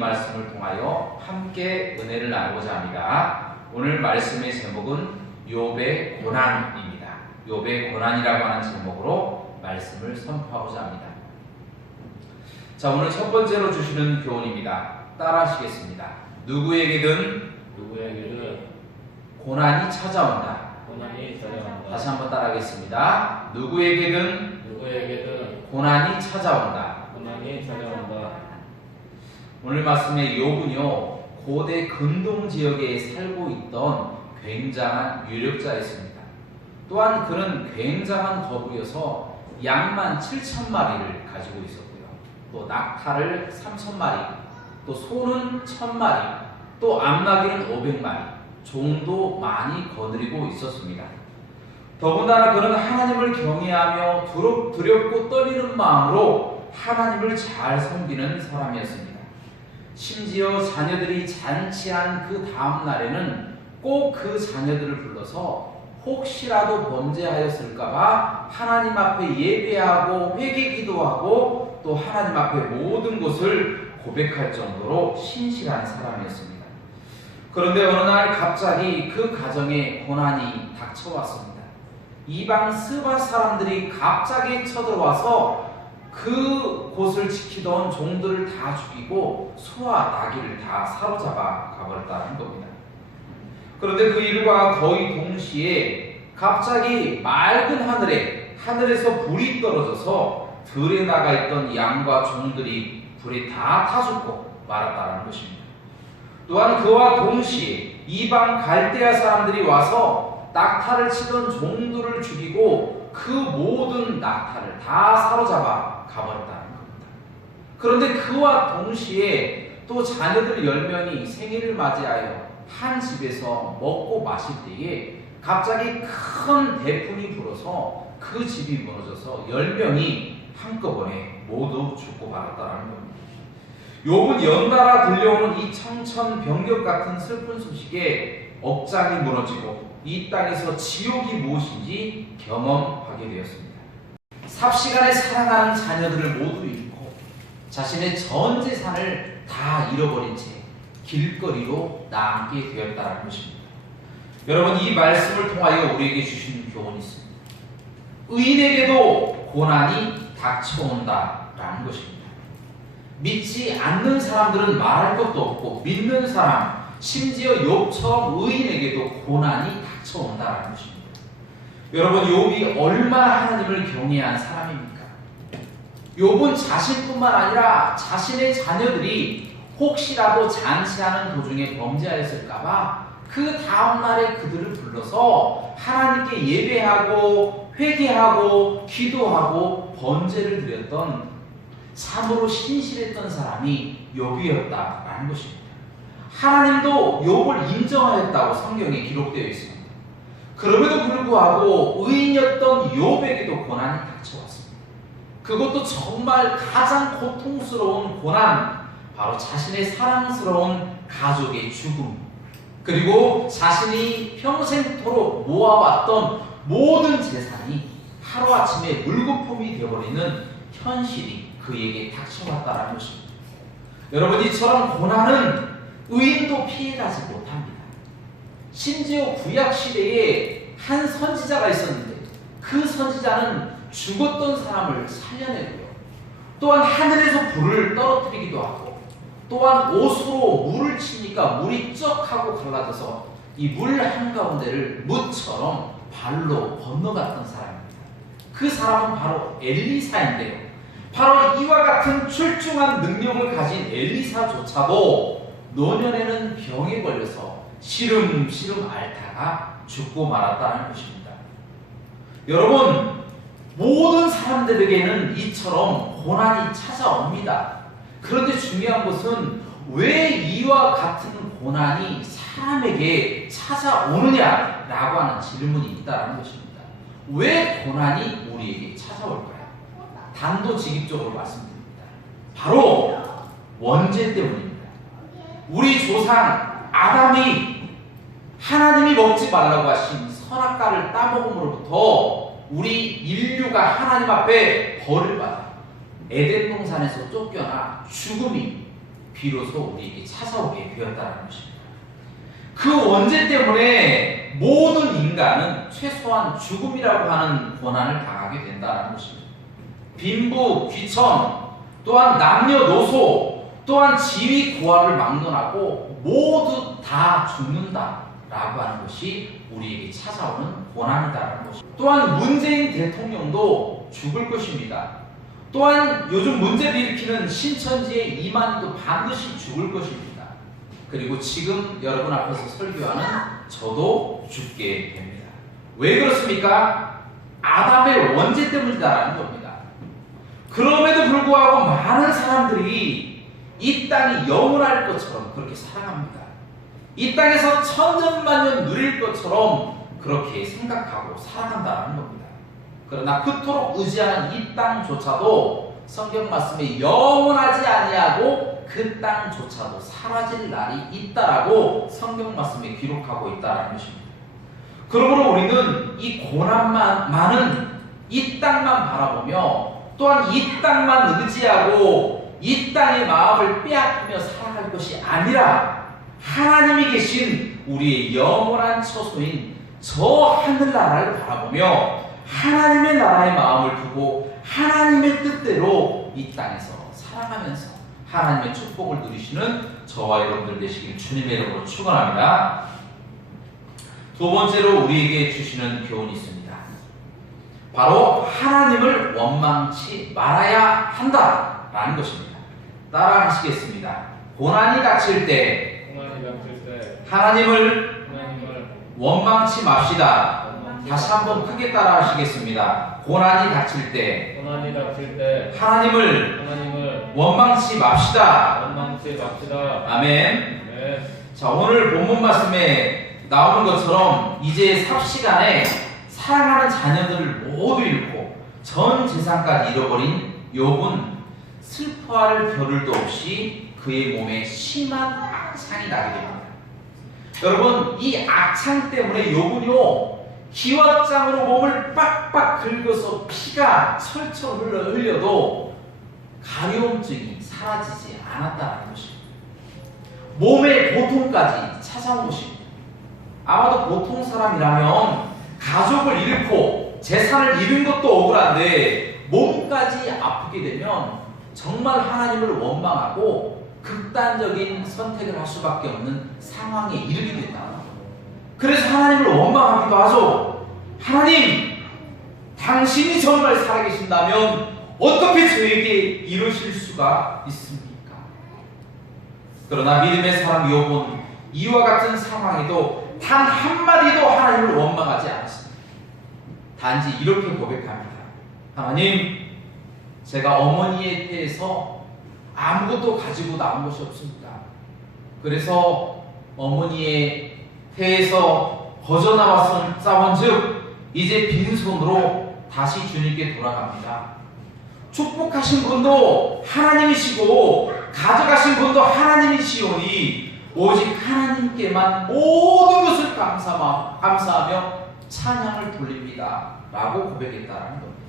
말씀을 통하여 함께 은혜를 나누고자 합니다. 오늘 말씀의 제목은 욥의 고난입니다. 욥의 고난이라고 하는 제목으로 말씀을 선포하고자 합니다. 자, 오늘 첫 번째로 주시는 교훈입니다. 따라하시겠습니다. 누구에게든 고난이 찾아온다. 다시 한번 따라하겠습니다. 누구에게든 고난이 찾아온다. 오늘 말씀의 욥은요, 고대 근동 지역에 살고 있던 굉장한 유력자였습니다. 또한 그는 굉장한 거부여서 양만 7,000마리를 가지고 있었고요. 또 낙타를 3,000마리, 또 소는 1,000마리, 또 암나귀는 500마리, 종도 많이 거느리고 있었습니다. 더군다나 그는 하나님을 경외하며 두렵고 떨리는 마음으로 하나님을 잘 섬기는 사람이었습니다. 심지어 자녀들이 잔치한 그 다음 날에는 꼭 그 자녀들을 불러서 혹시라도 범죄하였을까봐 하나님 앞에 예배하고 회개 기도하고 또 하나님 앞에 모든 것을 고백할 정도로 신실한 사람이었습니다. 그런데 어느 날 갑자기 그 가정에 고난이 닥쳐왔습니다. 이방 스바 사람들이 갑자기 쳐들어와서 그 곳을 지키던 종들을 다 죽이고 소와 나귀를 다 사로잡아 가버렸다는 겁니다. 그런데 그 일과 거의 동시에 갑자기 맑은 하늘에서 불이 떨어져서 들에 나가 있던 양과 종들이 불에 다 타 죽고 말았다는 것입니다. 또한 그와 동시에 이방 갈대아 사람들이 와서 낙타를 치던 종들을 죽이고 그 모든 낙타를 다 사로잡아 가버렸다는 겁니다. 그런데 그와 동시에 또 자녀들 10명이 생일을 맞이하여 한 집에서 먹고 마실 때에 갑자기 큰 대풍이 불어서 그 집이 무너져서 10명이 한꺼번에 모두 죽고 말았다는 겁니다. 욥은 연달아 들려오는 이 청천벽력 같은 슬픈 소식에 억장이 무너지고 이 땅에서 지옥이 무엇인지 경험하게 되었습니다. 삽시간에 사랑하는 자녀들을 모두 잃고 자신의 전 재산을 다 잃어버린 채 길거리로 남게 되었다는 것입니다. 여러분, 이 말씀을 통하여 우리에게 주신 교훈이 있습니다. 의인에게도 고난이 닥쳐온다라는 것입니다. 믿지 않는 사람들은 말할 것도 없고 믿는 사람, 심지어 욥처럼 의인에게도 고난이 닥쳐온다라는 것입니다. 여러분, 욥이 얼마나 하나님을 경외한 사람입니까? 욥은 자신뿐만 아니라 자신의 자녀들이 혹시라도 잔치하는 도중에 범죄하였을까봐 그 다음날에 그들을 불러서 하나님께 예배하고 회개하고 기도하고 번제를 드렸던 참으로 신실했던 사람이 욥이었다라는 것입니다. 하나님도 욥을 인정하였다고 성경에 기록되어 있습니다. 그럼에도 불구하고 의인이었던 욥에게도 고난이 닥쳐왔습니다. 그것도 정말 가장 고통스러운 고난, 바로 자신의 사랑스러운 가족의 죽음, 그리고 자신이 평생토록 모아왔던 모든 재산이 하루아침에 물거품이 되어버리는 현실이 그에게 닥쳐왔다는 것입니다. 여러분, 이처럼 고난은 의인도 피해가지 못합니다. 심지어 구약시대에 한 선지자가 있었는데 그 선지자는 죽었던 사람을 살려내고요, 또한 하늘에서 불을 떨어뜨리기도 하고, 또한 옷으로 물을 치니까 물이 쩍 하고 갈라져서 이 물 한가운데를 무처럼 발로 건너갔던 사람입니다. 그 사람은 바로 엘리사인데요, 바로 이와 같은 출중한 능력을 가진 엘리사조차도 노년에는 병에 걸려서 시름시름 앓다가 죽고 말았다는 것입니다. 여러분, 모든 사람들에게는 이처럼 고난이 찾아옵니다. 그런데 중요한 것은 왜 이와 같은 고난이 사람에게 찾아오느냐라고 하는 질문이 있다는 것입니다. 왜 고난이 우리에게 찾아올까요? 단도직입적으로 말씀드립니다. 바로 원죄 때문입니다. 우리 조상 아담이 하나님이 먹지 말라고 하신 선악과를 따먹음으로부터 우리 인류가 하나님 앞에 벌을 받아 에덴 동산에서 쫓겨나 죽음이 비로소 우리에게 찾아오게 되었다는 것입니다. 그 원죄 때문에 모든 인간은 최소한 죽음이라고 하는 고난을 당하게 된다는 것입니다. 빈부, 귀천, 또한 남녀노소, 또한 지위, 고하를 막론하고 모두 다 죽는다라고 하는 것이 우리에게 찾아오는 고난이다라는 것입니다. 또한 문재인 대통령도 죽을 것입니다. 또한 요즘 문제를 일으키는 신천지의 이만희도 반드시 죽을 것입니다. 그리고 지금 여러분 앞에서 설교하는 저도 죽게 됩니다. 왜 그렇습니까? 아담의 원죄 때문이다라는 겁니다. 그럼에도 불구하고 많은 사람들이 이 땅이 영원할 것처럼 그렇게 살아갑니다. 이 땅에서 천년만년 누릴 것처럼 그렇게 생각하고 살아간다는 겁니다. 그러나 그토록 의지하는 이 땅조차도 성경 말씀에 영원하지 아니하고 그 땅조차도 사라질 날이 있다라고 성경 말씀에 기록하고 있다라는 것입니다. 그러므로 우리는 이 고난만 많은 이 땅만 바라보며 또한 이 땅만 의지하고 이 땅의 마음을 빼앗기며 살아갈 것이 아니라 하나님이 계신 우리의 영원한 처소인 저 하늘나라를 바라보며 하나님의 나라의 마음을 두고 하나님의 뜻대로 이 땅에서 살아가면서 하나님의 축복을 누리시는 저와 여러분들 되시길 주님의 이름으로 축원합니다. 두 번째로 우리에게 주시는 교훈이 있습니다. 바로 하나님을 원망치 말아야 한다라는 것입니다. 따라하시겠습니다. 고난이 닥칠 때 하나님을 원망치 맙시다. 다시 한번 크게 따라하시겠습니다. 고난이 닥칠 때 하나님을 원망치 맙시다. 아멘. 자, 오늘 본문 말씀에 나오는 것처럼 이제 삽시간에 사랑하는 자녀들을 모두 잃고 전 재산까지 잃어버린 욥은 슬퍼할 겨를도 없이 그의 몸에 심한 악창이 나게 됩니다. 여러분, 이 악창 때문에 욥은요 기왓장으로 몸을 빡빡 긁어서 피가 철철 흘려도 가려움증이 사라지지 않았다는 것입니다. 몸의 고통까지 찾아온 것입니다. 아마도 보통 사람이라면 가족을 잃고 재산을 잃은 것도 억울한데 몸까지 아프게 되면 정말 하나님을 원망하고 극단적인 선택을 할 수밖에 없는 상황에 이르게 된다. 그래서 하나님을 원망하기도 하죠. 하나님, 당신이 정말 살아계신다면 어떻게 저에게 이러실 수가 있습니까? 그러나 믿음의 사람 욥은 이와 같은 상황에도 단 한마디도 하나님을 원망하지 않았습니다. 단지 이렇게 고백합니다. 하나님, 제가 어머니의 폐에서 아무것도 가지고 나온 것이 없습니다. 그래서 어머니의 폐에서 벗어나왔사온즉 이제 빈손으로 다시 주님께 돌아갑니다. 축복하신 분도 하나님이시고 가져가신 분도 하나님이시오니 오직 하나님께만 모든 것을 감사하며 찬양을 돌립니다 라고 고백했다는 겁니다.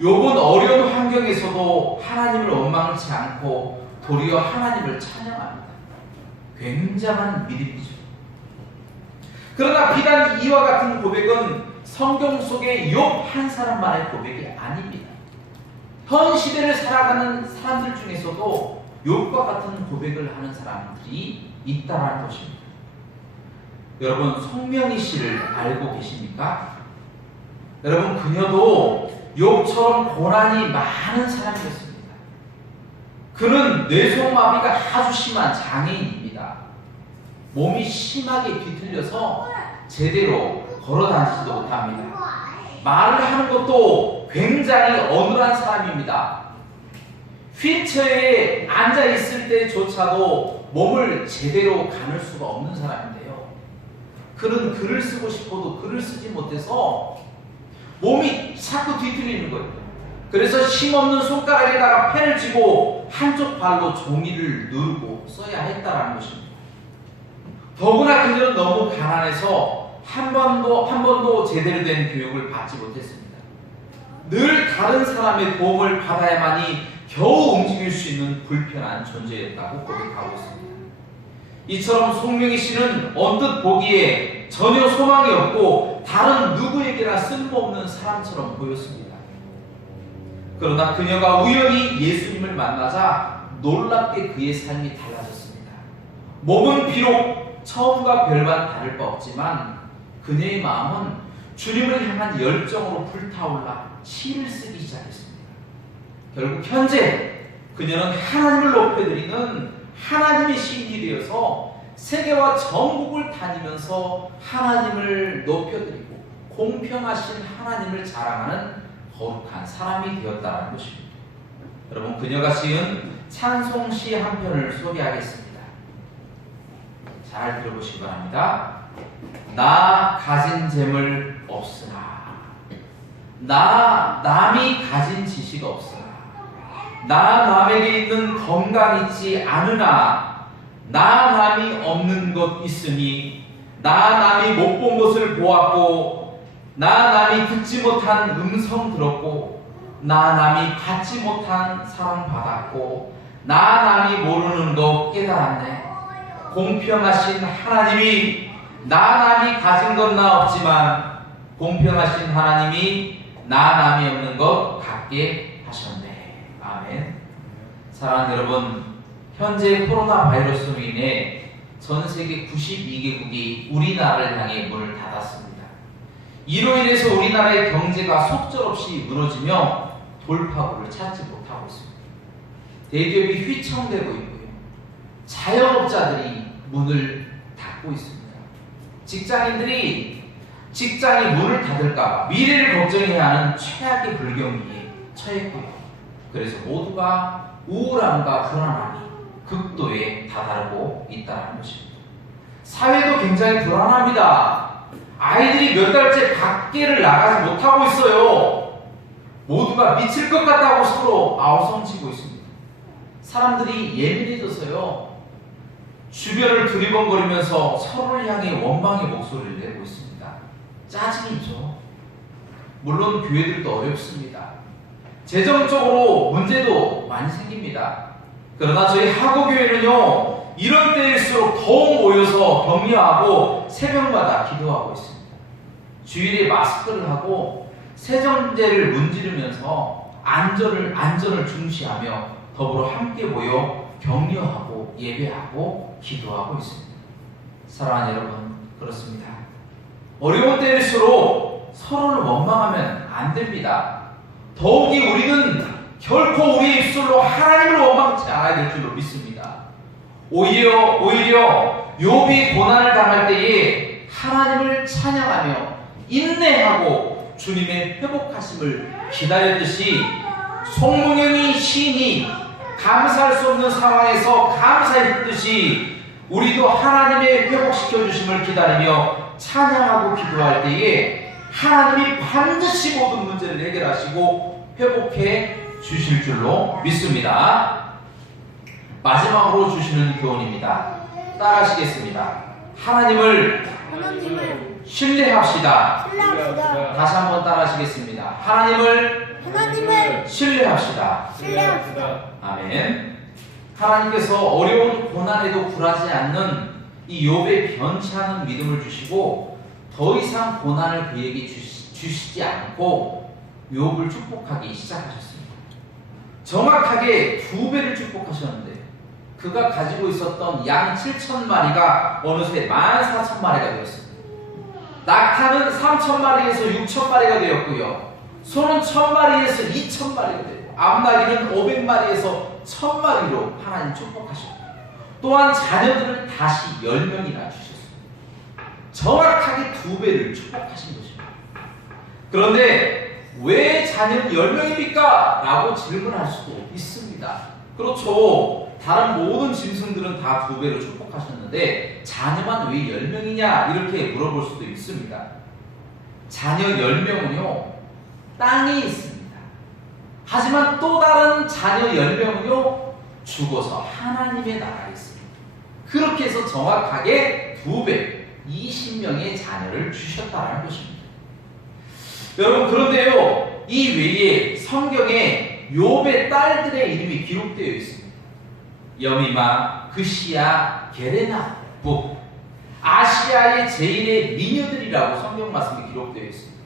욥은 어려운 환경에서도 하나님을 원망치 않고 도리어 하나님을 찬양합니다. 굉장한 믿음이죠. 그러나 비단 이와 같은 고백은 성경 속의 욥 한 사람만의 고백이 아닙니다. 현 시대를 살아가는 사람들 중에서도 욥과 같은 고백을 하는 사람들이 있다는 것입니다. 여러분, 송명희 씨를 알고 계십니까? 여러분, 그녀도 욥처럼 고난이 많은 사람이었습니다. 그는 뇌성마비가 아주 심한 장애인입니다. 몸이 심하게 뒤틀려서 제대로 걸어다니지도 못합니다. 말을 하는 것도 굉장히 어눌한 사람입니다. 휠체어에 앉아있을 때조차도 몸을 제대로 가눌 수가 없는 사람인데요. 그는 글을 쓰고 싶어도 글을 쓰지 못해서 몸이 자꾸 뒤틀리는 거예요. 그래서 힘없는 손가락에다가 펜을 쥐고 한쪽 발로 종이를 누르고 써야 했다라는 것입니다. 더구나 그녀는 너무 가난해서 한 번도 제대로 된 교육을 받지 못했습니다. 늘 다른 사람의 도움을 받아야만이 겨우 움직일 수 있는 불편한 존재였다고 고백하고 있습니다. 이처럼 송명희 씨는 언뜻 보기에 전혀 소망이 없고 다른 누구에게나 쓸모없는 사람처럼 보였습니다. 그러나 그녀가 우연히 예수님을 만나자 놀랍게 그의 삶이 달라졌습니다. 몸은 비록 처음과 별반 다를 바 없지만 그녀의 마음은 주님을 향한 열정으로 불타올라 시를 쓰기 시작했습니다. 결국 현재 그녀는 하나님을 높여드리는 하나님의 시인이 되어서 세계와 전국을 다니면서 하나님을 높여드리고 공평하신 하나님을 자랑하는 거룩한 사람이 되었다는 것입니다. 여러분, 그녀가 지은 찬송시 한 편을 소개하겠습니다. 잘 들어보시기 바랍니다. 나 가진 재물 없으나, 나 남이 가진 지식 없으나, 나 남에게 있는 건강 있지 않으나, 나 남이 없는 것 있으니, 나 남이 못 본 것을 보았고, 나 남이 듣지 못한 음성 들었고, 나 남이 받지 못한 사랑 받았고, 나 남이 모르는 것 깨달았네. 공평하신 하나님이 나 남이 가진 건 나 없지만 공평하신 하나님이 나 남이 없는 것 갖게 하셨네. 아멘. 사랑하는 여러분, 현재 코로나 바이러스로 인해 전 세계 92개국이 우리나라를 향해 문을 닫았습니다. 이로 인해서 우리나라의 경제가 속절없이 무너지며 돌파구를 찾지 못하고 있습니다. 대기업이 휘청대고 있고요. 자영업자들이 문을 닫고 있습니다. 직장인들이 직장이 문을 닫을까 미래를 걱정해야 하는 최악의 불경기에 처했고요. 그래서 모두가 우울함과 불안함이 극도에 다다르고 있다는 것입니다. 사회도 굉장히 불안합니다. 아이들이 몇 달째 밖에를 나가지 못하고 있어요. 모두가 미칠 것 같다고 서로 아우성치고 있습니다. 사람들이 예민해져서요, 주변을 두리번거리면서 서로를 향해 원망의 목소리를 내고 있습니다. 짜증이죠. 물론 교회들도 어렵습니다. 재정적으로 문제도 많이 생깁니다. 그러나 저희 하고교회는요, 이런 때일수록 더욱 모여서 격려하고 새벽마다 기도하고 있습니다. 주일에 마스크를 하고 세정제를 문지르면서 안전을 중시하며 더불어 함께 모여 격려하고 예배하고 기도하고 있습니다. 사랑하는 여러분, 그렇습니다. 어려운 때일수록 서로를 원망하면 안 됩니다. 더욱이 우리는 결코 우리의 입술로 하나님을 원망치 않아야 될 줄로 믿습니다. 오히려 욥이 고난을 당할 때에 하나님을 찬양하며 인내하고 주님의 회복하심을 기다렸듯이 송문영이 시인이 감사할 수 없는 상황에서 감사했듯이 우리도 하나님의 회복시켜 주심을 기다리며 찬양하고 기도할 때에 하나님이 반드시 모든 문제를 해결하시고 회복해 주실 줄로 믿습니다. 마지막으로 주시는 교훈입니다. 따라하시겠습니다. 하나님을 신뢰합시다. 다시 한번 따라하시겠습니다. 하나님을 신뢰합시다. 아멘. 하나님께서 어려운 고난에도 굴하지 않는 이 욥의 변치 않은 믿음을 주시고 더 이상 고난을 그에게 주시지 않고 욥을 축복하기 시작하셨습니다. 정확하게 2배를 축복하셨는데 그가 가지고 있었던 양 7,000마리가 어느새 14,000마리가 되었습니다. 낙타는 3,000마리에서 6,000마리가 되었고요. 소는 1,000마리에서 2,000마리가 되고 암나귀는 500마리에서 1,000마리로 하나님 축복하셨고 또한 자녀들을 다시 10명이나 주셨습니다. 정확하게 2배를 축복하신 것입니다. 그런데 왜 자녀는 10명입니까? 라고 질문할 수도 있습니다. 그렇죠. 다른 모든 짐승들은 다 2배로 축복하셨는데 자녀만 왜 10명이냐? 이렇게 물어볼 수도 있습니다. 자녀 10명은요 땅에 있습니다. 하지만 또 다른 자녀 10명은요 죽어서 하나님의 나라에 있습니다. 그렇게 해서 정확하게 2배 20명의 자녀를 주셨다는 것입니다. 여러분, 그런데요 이 외에 성경에 욥의 딸들의 이름이 기록되어 있습니다. 여미마, 그시야, 게레나, 북, 아시아의 제일의 미녀들이라고 성경 말씀이 기록되어 있습니다.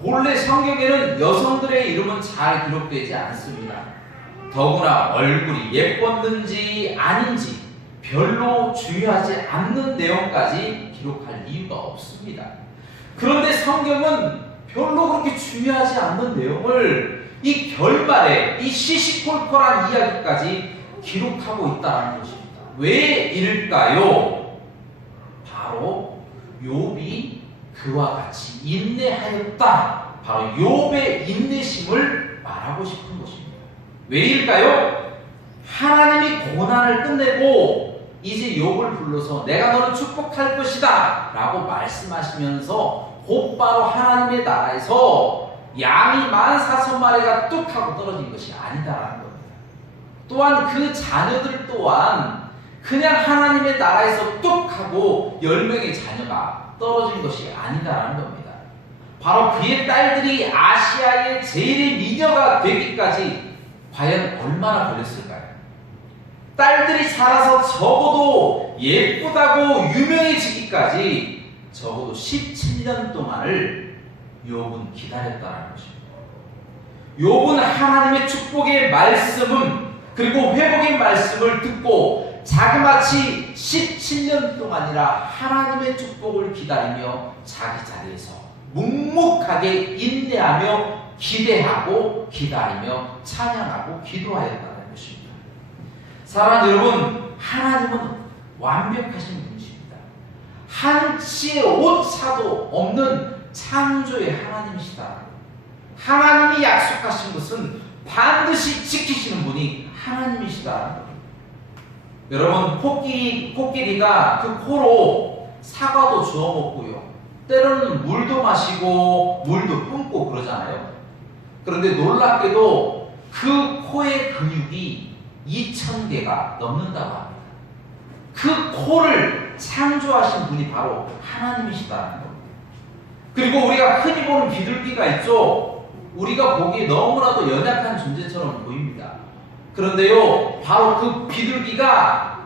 본래 성경에는 여성들의 이름은 잘 기록되지 않습니다. 더구나 얼굴이 예뻤는지 아닌지 별로 중요하지 않는 내용까지 기록할 이유가 없습니다. 그런데 성경은 별로 그렇게 중요하지 않는 내용을 이 결말에 이 시시콜콜한 이야기까지 기록하고 있다는 것입니다. 왜 이럴까요? 바로 욥이 그와 같이 인내하였다. 바로 욥의 인내심을 말하고 싶은 것입니다. 왜일까요? 하나님이 고난을 끝내고 이제 욥을 불러서 내가 너를 축복할 것이다 라고 말씀하시면서 곧바로 하나님의 나라에서 양이 14,000마리가 뚝 하고 떨어진 것이 아니다라는 겁니다. 또한 그 자녀들 또한 그냥 하나님의 나라에서 뚝 하고 10명의 자녀가 떨어진 것이 아니다라는 겁니다. 바로 그의 딸들이 아시아의 제일의 미녀가 되기까지 과연 얼마나 걸렸을까요? 딸들이 자라서 적어도 예쁘다고 유명해지기까지 적어도 17년 동안을 욥은 기다렸다는 것입니다. 욥은 하나님의 축복의 말씀은 그리고 회복의 말씀을 듣고 자그마치 17년 동안이라 하나님의 축복을 기다리며 자기 자리에서 묵묵하게 인내하며 기대하고 기다리며 찬양하고 기도하였다는 것입니다. 사랑하는 여러분, 하나님은 완벽하신 분이십니다. 한 치의 오차도 없는 창조의 하나님이시다. 하나님이 약속하신 것은 반드시 지키시는 분이 하나님이시다. 여러분, 코끼리가 그 코로 사과도 주워 먹고요, 때로는 물도 마시고 물도 뿜고 그러잖아요. 그런데 놀랍게도 그 코의 근육이 2,000개가 넘는다고 합니다. 그 코를 창조하신 분이 바로 하나님이시다는 겁니다. 그리고 우리가 흔히 보는 비둘기가 있죠. 우리가 보기에 너무나도 연약한 존재처럼 보입니다. 그런데요, 바로 그 비둘기가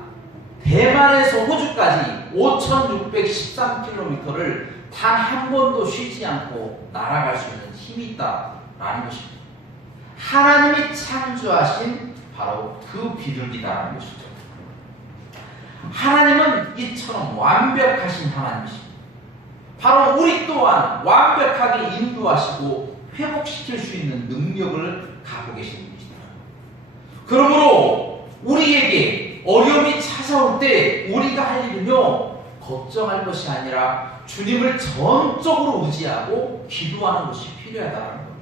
대만에서 호주까지 5,613km를 단 한 번도 쉬지 않고 날아갈 수 있는 힘이 있다라는 것입니다. 하나님이 창조하신 바로 그 비둘기다라는 것이죠. 하나님은 이처럼 완벽하신 하나님이십니다. 바로 우리 또한 완벽하게 인도하시고 회복시킬 수 있는 능력을 갖고 계신 분이시다. 그러므로 우리에게 어려움이 찾아올 때 우리가 할 일은요, 걱정할 것이 아니라 주님을 전적으로 의지하고 기도하는 것이 필요하다는 겁니다.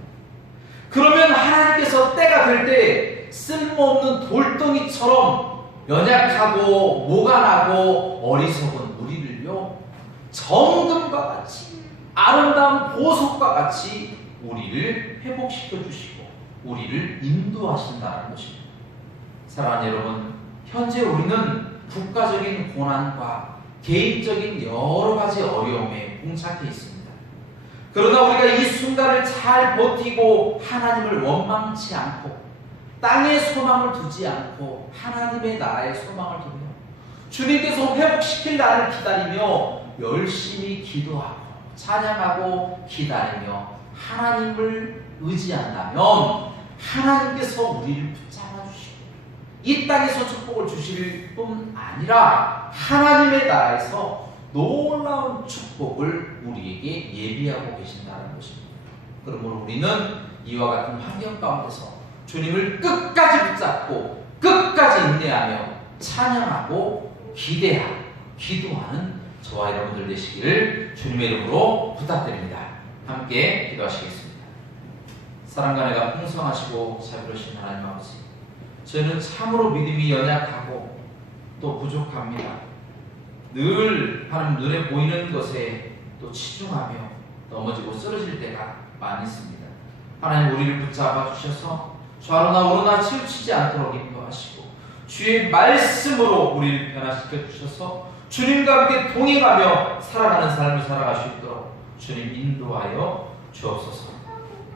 그러면 하나님께서 때가 될 때 쓸모없는 돌덩이처럼 연약하고 모가나고 어리석은 우리를요, 정금과 같이 아름다운 보석과 같이 우리를 회복시켜 주시고 우리를 인도하신다는 것입니다. 사랑하는 여러분, 현재 우리는 국가적인 고난과 개인적인 여러 가지 어려움에 봉착해 있습니다. 그러나 우리가 이 순간을 잘 버티고 하나님을 원망치 않고 땅에 소망을 두지 않고 하나님의 나라에 소망을 두며 주님께서 회복시킬 날을 기다리며 열심히 기도하고 찬양하고 기다리며 하나님을 의지한다면 하나님께서 우리를 붙잡아 주시고 이 땅에서 축복을 주실 뿐 아니라 하나님의 나라에서 놀라운 축복을 우리에게 예비하고 계신다는 것입니다. 그러므로 우리는 이와 같은 환경 가운데서 주님을 끝까지 붙잡고 끝까지 인내하며 찬양하고 기대하고 기도하는 저와 여러분들 되시기를 주님의 이름으로 부탁드립니다. 함께 기도하시겠습니다. 사랑과 은혜가 풍성하시고 자비로우신 하나님 아버지, 저희는 참으로 믿음이 연약하고 또 부족합니다. 늘 하나님 눈에 보이는 것에 또 치중하며 넘어지고 쓰러질 때가 많이 있습니다. 하나님, 우리를 붙잡아 주셔서 좌로나 우로나 치우치지 않도록 인도하시고 주의 말씀으로 우리를 변화시켜 주셔서 주님과 함께 동행하며 살아가는 삶을 살아갈 수 있도록 주님 인도하여 주옵소서.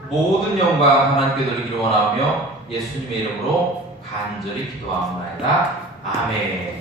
모든 영광 하나님께 돌리기를 원하며 예수님의 이름으로 간절히 기도하옵나이다. 아멘.